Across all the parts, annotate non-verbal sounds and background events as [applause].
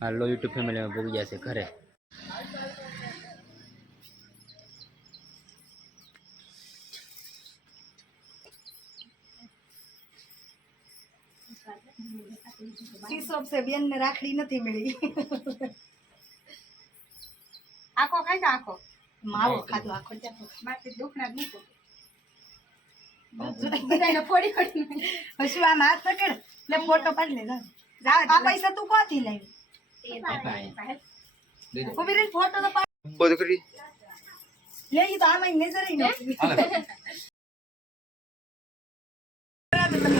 હાલો YouTube ફેમિલીમાં ભોગી ગયા છે ઘરે. શીશોપ છે બેન ને રાખડી નથી મળી. આખો ખાઈ આખો. માવો ખાધો આખો ચાખો. બાકી દુખના મૂકો બધાને ફોડી ફોડી [laughs] હશું આમ હાથ પકડ. એટલે ફોટો પાડી લે જા. જા આ પૈસા તું કોથી લાવી બધું કરી લે ઈ તો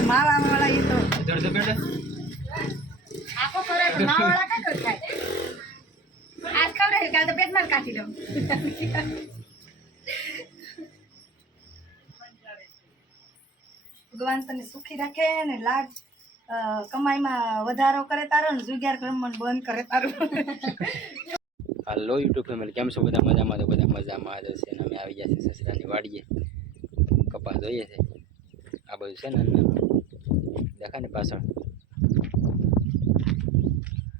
માવા કર કાલ તો પેટમાં જ કાઢી દઉં ભગવાન તને સુખી રાખે ને લાડ કમાઈમાં વધારો કરે તારો ને જુગાર ક્રમમાં બંધ કરે તારો. હાલો યુટ્યુબ ફેમિલી, કેમ છો? બધા મજામાં તો બધા મજામાં જ છે અને અમે આવી ગયા છીએ સસરાની વાડીએ. કપાસ જોઈએ છે. આ બધું છે ને દેખાય ને પાછળ?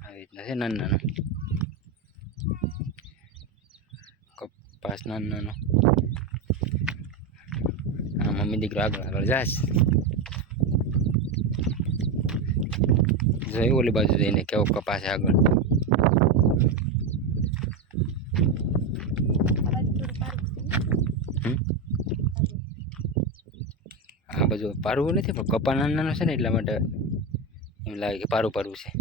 આવી રીતના છે નાના નાનું કપાસ નાનું નાનો મમ્મી દીકરો આગળ આગળ જાશ જોયું ઓલી બાજુ જઈને કેવો કપાસ આગળ? આ બધું પારવું નથી, પણ કપા નાના છે ને, એટલા માટે એમ લાગે કે પારું પારવું છે.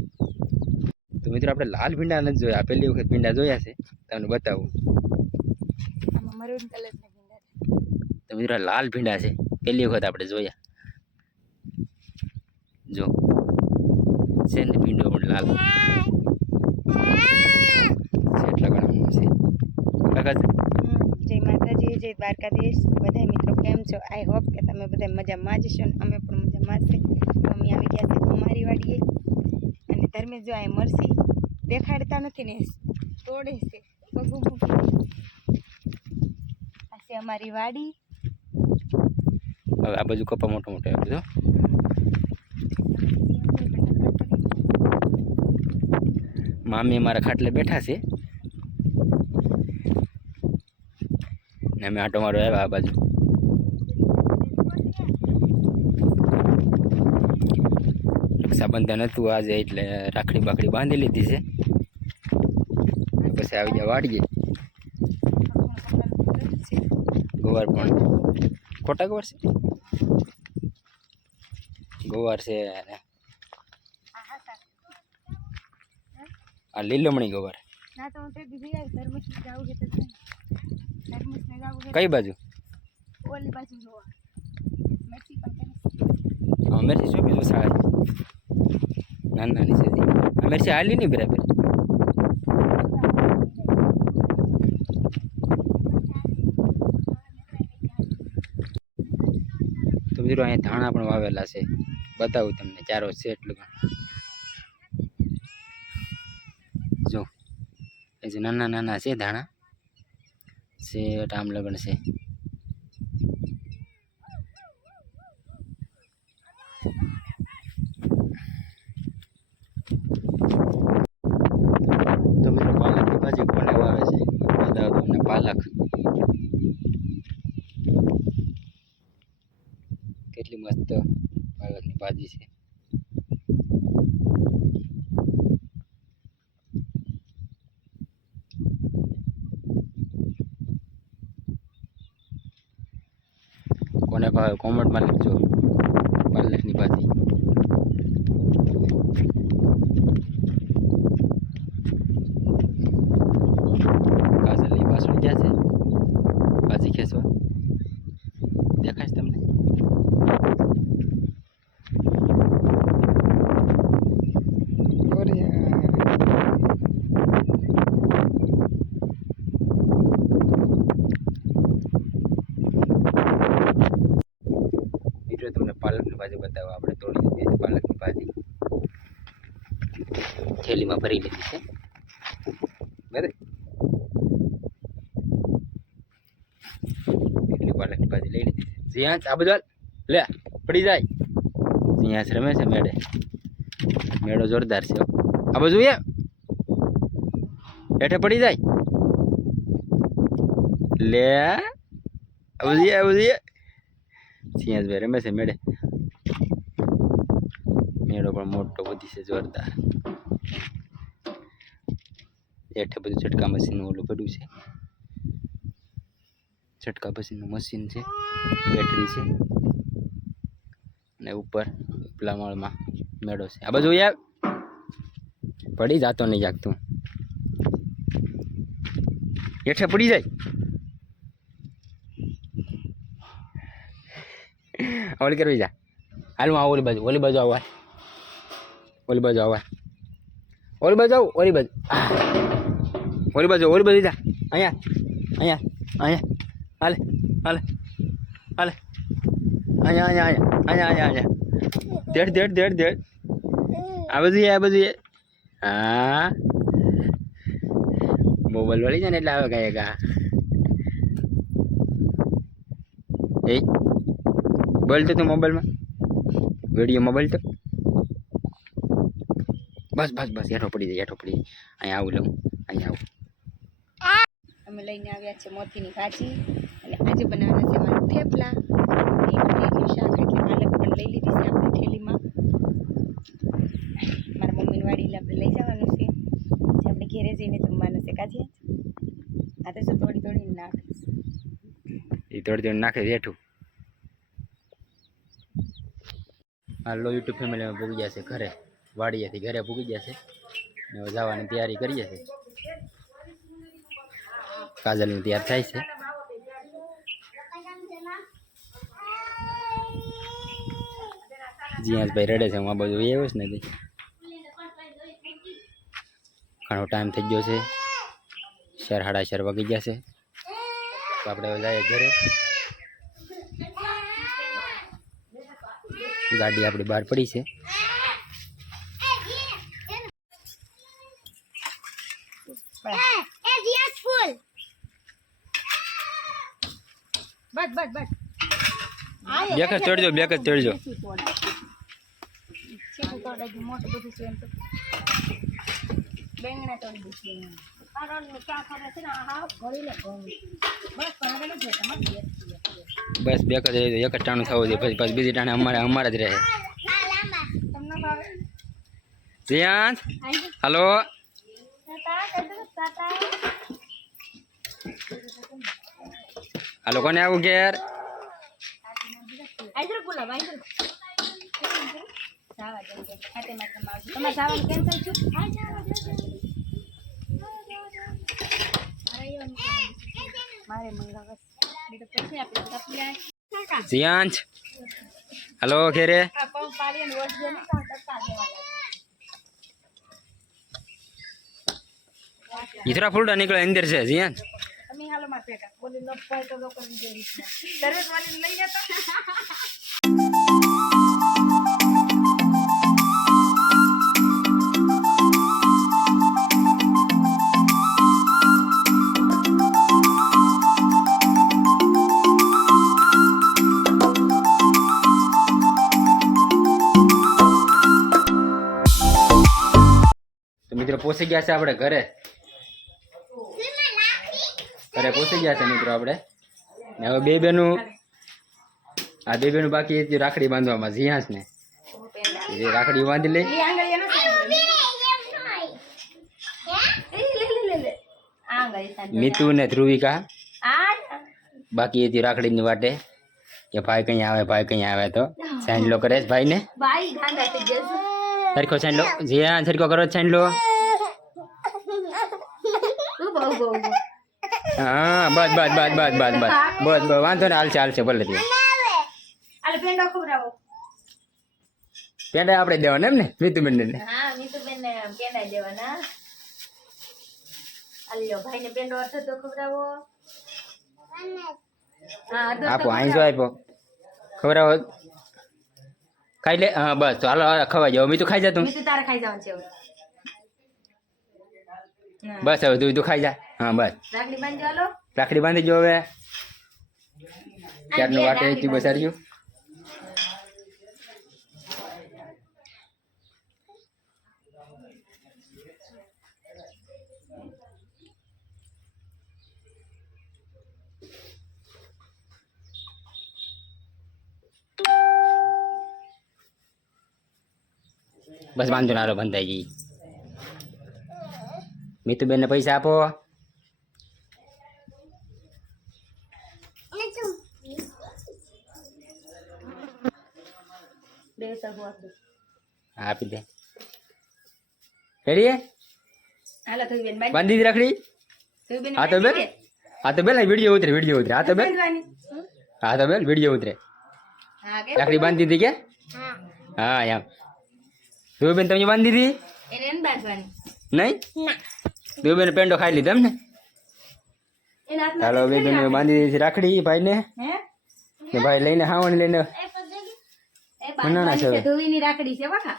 તો મિત્રો, આપણે લાલ ભીંડા નથી જોયા પહેલી વખત ભીંડા જોયા છે. તમને બતાવું. તો મિત્રો લાલ ભીંડા છે પહેલી વખત આપણે જોયા. જો. છે ને ભીંડો પણ લાલ. એટલા ઘણા છે. કાકા જય માતાજી જય દ્વારકાધીશ. બધા મિત્રો કેમ છો? આઈ હોપ કે તમે બધા મજામાં જ છો ને અમે પણ મજામાં છે. તો આવી ગયા છે અમારી વાડીએ. અને ધર્મેશ જો આ મરસી દેખાડતા નથી ને તોડે છે. પગું આ છે અમારી વાડી. હવે આ બાજુ કપા મોટો મોટો આવ્યો મામી અમારા ખાટલે બેઠા છે. ને અમે આટો મારો આવ્યા આ બાજુ. રક્ષાબંધન હતું આજે, એટલે રાખડી બાકડી બાંધી લીધી છે. પછી આવી ગયા વાડીએ. ગોવાર પણ. ખોટા ગોવાર છે? ગોવાર છે અને આ લીલમણી ગોવાર ના તો હું તે દીધી આવી ધર્મેશ જાવું છે તો ધર્મેશ ને જાવું છે કઈ બાજુ? ઓલી બાજુ જોવા. મેથી પણ કરે હા મેરસી શું બીજું સારી નાની નાની છે હજી. આ મેરસી હાલી નહીં બરાબર. તો મિત્રો અહીંયા ધાણા પણ વાવેલા છે. બતાવું તમને ચારો છે એટલું ઘણું. જો જે નાના નાના છે, ધાણા છે ટામ લગણ છે. તો મિત્રો પાલકની ભાજી છે? બતાવો તમને પાલક. કેટલી મસ્ત પાલકની ભાજી છે. કોને ભાવે કોમેન્ટમાં લખજો. પાલકની ભાજી કાજલની પાછળ ગયા છે ભાજી ખેંચવા દેખાય છે તમને મિત્રો તમને બતાવો આપણે તોડી લીધી છે પાલકની ભાજી થેલીમાં ભરી લીધી છે. બરાબર? એટલી પાલકની ભાજી લઈ લીધી છે. જ્યાં આ બધું. લે, પડી જાય. જ્યાં રમે છે મેળે. મેળો જોરદાર છે. આ બાજુ એ. હેઠે પડી જાય. લે, આ આવું જોઈએ સિંહજભાઈ રમે છે મેળે. મેળો પણ મોટો બધી છે, જોરદાર. હેઠે બધું છટકા મશીનનું ઓલું પડ્યું છે. છટકા મશીનનું મશીન છે, બેટરી છે. અને ઉપર ઉપલા માળમાં મેળો છે. આ બાજુ યાર. પડી જાતો નહીં જાગતું હેઠે પડી જાય. ઓલી કરવી જા. હાલ હું આવું ઓલી બાજુ ઓલી બાજુ આવું. ઓલી બાજુ આવા. ઓલી બાજુ આવું, ઓલી બાજુ. ઓલી બાજુ ઓલી બાજુ જા. અહીંયા અહીંયા અહીંયા. હાલે હાલે હાલે. અહીંયા અહીંયા અહીંયા અહીંયા અહીંયા અહીંયા. દેડ દેડ દેડ દેડ આ બધું આ બધું હા. મોબાઈલ વળી જાય ને એટલે આવે કાંઈ ગા એ. બોલ તો તું મોબાઈલમાં? વીડિયો મોબાઈલ તો? બસ બસ બસ હેઠો પડી જાય હેઠો પડી અહીંયા આવું લઉં અહીંયા આવું. અમે લઈને આવ્યા છે મોતીની ભાજી. અને આજે બનાવવાના છે મારા થેપલા. શાક એટલે પાલક પણ લઈ લીધી છે આપણે થેલીમાં. મારા મમ્મીની વાડી આપણે લઈ જવાનું છે. આપણે ઘેરે જઈને જમવાનું છે કાજે. આ તો થોડી તોડી નાખીશ. એ થોડી થોડી નાખે હેઠું. હાલો યુટ્યુબ ફેમિલીમાં પૂગી જશે ઘરે. વાડીએથી ઘરે પૂગી જશે ને જવાની તૈયારી કરીએ છીએ. કાજલની તૈયાર થાય છે. જીયાસભાઈ રડે છે, હું આ બધું આવ્યો જ નથી ઘણો ટાઈમ થઈ ગયો છે. ચાર સાડા ચાર વાગી ગયા છે. તો આપણે જઈએ ઘરે. ગાડી આપણી બહાર પડી છે. બસ બસ બસ. બેક જ ચડજો બેક જ ચડજો. છીકું તોડાયું મોટું બધું છે એમ તો. બેંગણા તોડી દઈશું બસ બેક જ રહી એક જ ટાણું થવું જોઈએ પછી પછી બીજી ટાણે અમારે અમારે જ રહે. તમને ભાવે? જીયાંત હલો. આ લોકોને આવું ઘેર. સિયાંશ હલો ખેરે ઈથરા ફૂલડા નીકળે અંદર છે સિયાંશ માં પેટા બોલી ન પાય તો લોકો ની જેવી દરેક વાળી લઈ જતો. મિત્રો પહોંચી ગયા છે આપણે ઘરે. ઘરે પહોંચી ગયા છે મિત્રો આપણે. ને હવે બે બેનું આ બે બેનું બાકી રાખડી બાંધવામાં જીયાસ ને. એ રાખડી બાંધી લે. મિતુ ને ધ્રુવિકા. બાકી એથી રાખડી ની વાટે. કે ભાઈ કઈ આવે ભાઈ કઈ આવે તો. સાઈન લો કરે છે ભાઈ ને સરખો સાઇન લો જીયા સરખો કરો સાંજલો હા બસ બસ બસ બસ બસ બસ બસ બસ વાંધો ને હાલશે હાલશે ભલે તે. પેંડો આપણે દેવાના એમ ને નીતુબેન ને હા મીતુબેન ને પેંડા દેવાના. આલ્યો ભાઈ ને પેંડો અડધો તો ખવડાવો. હા અડધો તો આપો અહીં જો આપ્યો ખવડાવો. ખાઈ લે હા બસ તો હાલો, ખવાઈ જાવ મીતું ખાઈ જા તું. તારે ખાઈ જવાનું છે બસ હવે તું તું ખાઈ જા. હા બસ. રાખડી બાંધી ચાલો રાખડી બાંધી જો હવે. ક્યારનું વાટે એટલી બસાડ્યું? બસ વાંધો નારો બંધાઈ જઈ મિતુબેનને પૈસા આપો. આપું. હા, દે. રેડી હાલો તો બેન બાંધી બાંધી રાખડી? બેન હા તો બેન. હા તો બેન વીડિયો ઉતરે વીડિયો ઉતરે. હા તો બેન. હા તો બેન વીડિયો ઉતરે. હા કે? રાખડી બાંધી દીધી કે? હા. એમ. તું બેન તમે બાંધી દીધી? એને ન બાંધવાની. નહીં? તું બેન પેંડો ખાઈ લીધો એમ ને બે બેન બાંધી દીધી રાખડી ભાઈને. હે? ને ભાઈ લઈને હાવણ લઈને. એ ના, ના, છે ધોવીની રાખડી છે બકા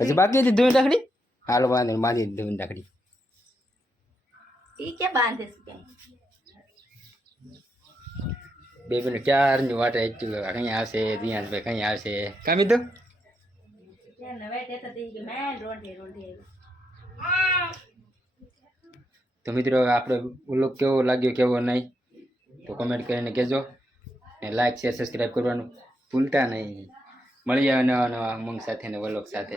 પછી બાકી હતી ધોઈ રાખડી? હાલો બાંધી બાંધી દીધી રાખડી. ઈ કે બાંધે છે ક્યાંય બે બેન ચારની વાટે કઈ આવશે દિયાંશભાઈ કઈ આવશે. કામી તો. તો મિત્રો આપણો ઓલો કેવો લાગ્યો કેવો નહીં તો કમેન્ટ કરીને કહેજો. ને લાઈક શેર સબસ્ક્રાઈબ કરવાનું ભૂલતા નહીં. મળી નવા નવા ઉમંગ સાથે ને વ્લોગ સાથે.